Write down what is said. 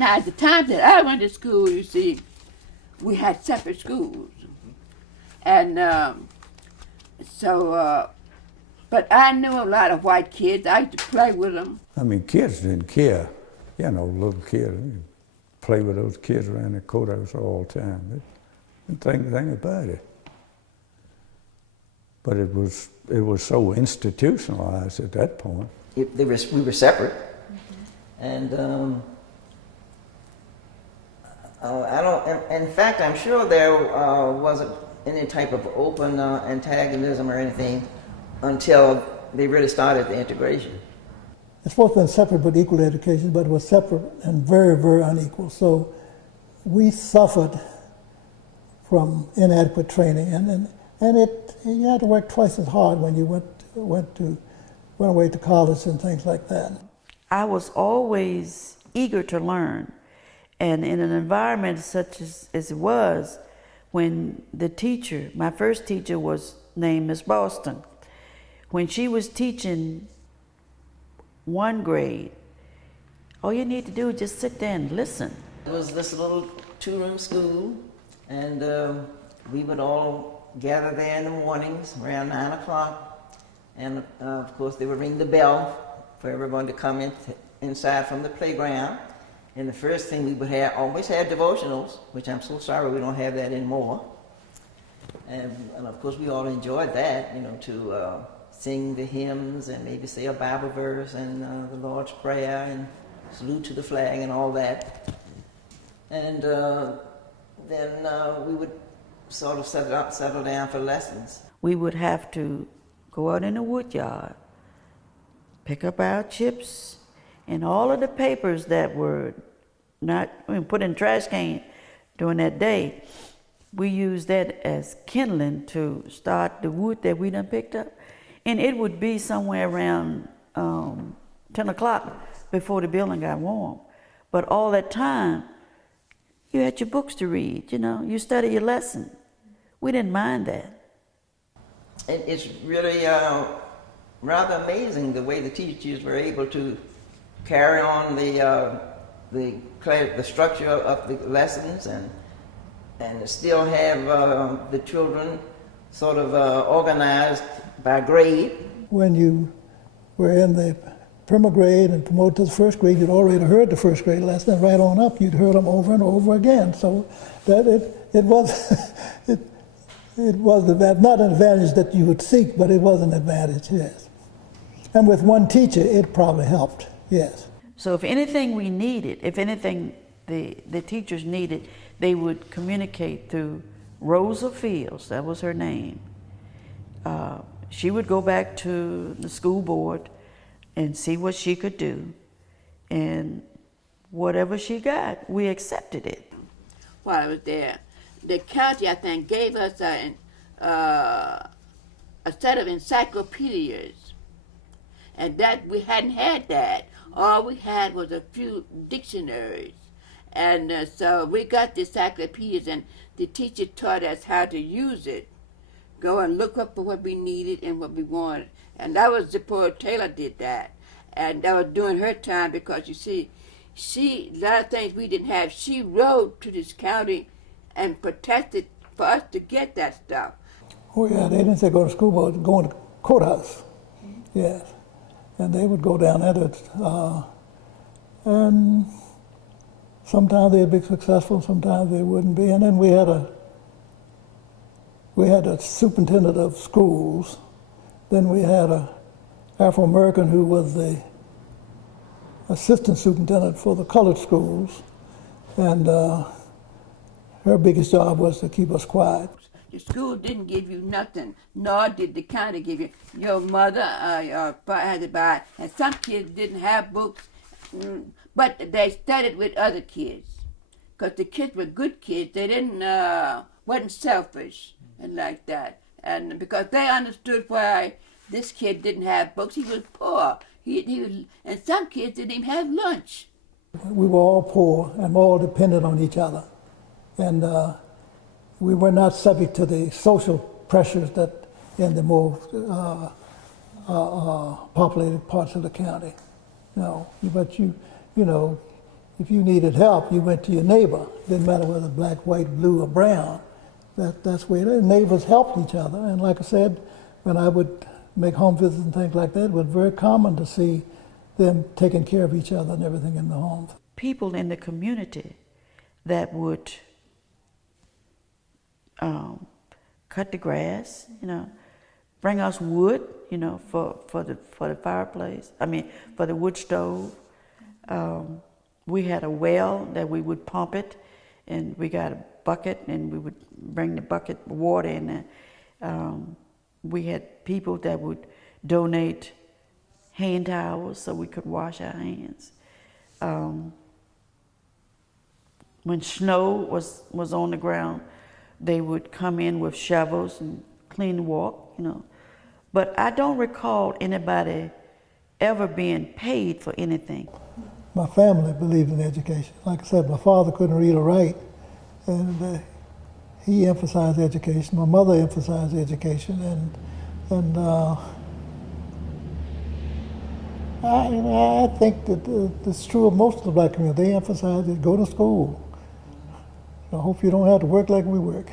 Now, at the time that I went to school, you see, we had separate schools. And but I knew a lot of white kids. I used to play with them. I mean, kids didn't care. You know, little kids, you play with those kids around the courthouse all the time. They didn't think anything about it. But it was so institutionalized at that point. We were separate, and I don't. In fact, I'm sure there wasn't any type of open antagonism or anything until they really started the integration. It's supposed to be separate but equal education, but it was separate and very, very unequal. So we suffered from inadequate training, and you had to work twice as hard when you went away to college and things like that. I was always eager to learn, and in an environment such as it was, when the teacher, my first teacher was named Miss Boston, when she was teaching one grade, all you need to do is just sit there and listen. It was this little two-room school, and we would all gather there in the mornings around 9 o'clock, and of course they would ring the bell for everyone to come inside from the playground. And the first thing we would always have devotionals, which I'm so sorry we don't have that anymore. And of course we all enjoyed that, you know, to sing the hymns and maybe say a Bible verse and the Lord's Prayer and salute to the flag and all that. And then we would sort of settle down for lessons. We would have to go out in the wood yard, pick up our chips, and all of the papers that were put in trash can during that day, we used that as kindling to start the wood that we done picked up. And it would be somewhere around 10 o'clock before the building got warm. But all that time, you had your books to read, you know, you study your lesson. We didn't mind that. It's really rather amazing the way the teachers were able to carry on the structure of the lessons and still have the children sort of organized by grade. When you were in the primer grade and promoted to the first grade, you'd already heard the first grade lesson, and right on up you'd heard them over and over again. So that it was it was not an advantage that you would seek, but it was an advantage, yes. And with one teacher, it probably helped, yes. So if anything we needed, if anything the teachers needed, they would communicate through Rosa Fields, that was her name. She would go back to the school board and see what she could do. And whatever she got, we accepted it. While I was there, the county, I think, gave us a set of encyclopedias, and that we hadn't had that. All we had was a few dictionaries, and so we got the encyclopedias, and the teacher taught us how to use it. Go and look up for what we needed and what we wanted, and that was Zipporah Taylor did that, and that was during her time because you see, a lot of things we didn't have. She rode to this county and protested for us to get that stuff. Oh yeah, they didn't say go to school board, go in the courthouse, yes. And they would go down at it, and sometimes they'd be successful, sometimes they wouldn't be. And then we had a superintendent of schools. Then we had a Afro-American who was the assistant superintendent for the colored schools, and her biggest job was to keep us quiet. The school didn't give you nothing, nor did the county give you. Your mother had to buy, and some kids didn't have books, but they studied with other kids, because the kids were good kids. They wasn't selfish and like that, and because they understood why this kid didn't have books. He was poor. He was, and some kids didn't even have lunch. We were all poor and all dependent on each other, and we were not subject to the social pressures that in the more populated parts of the county. No, but you if you needed help, you went to your neighbor. Didn't matter whether black, white, blue, or brown. That's where the neighbors helped each other. And like I said, when I would make home visits and things like that, it was very common to see them taking care of each other and everything in the homes. People in the community that would cut the grass, bring us wood, for the fireplace. For the wood stove. We had a well that we would pump it, and we got a bucket, and we would bring the bucket of water in there. We had people that would donate hand towels so we could wash our hands. When snow was on the ground, they would come in with shovels and clean the walk, But I don't recall anybody ever being paid for anything. My family believed in education. Like I said, my father couldn't read or write, and he emphasized education. My mother emphasized education, and I think that it's true of most of the black community. They emphasize it, go to school. I hope you don't have to work like we work.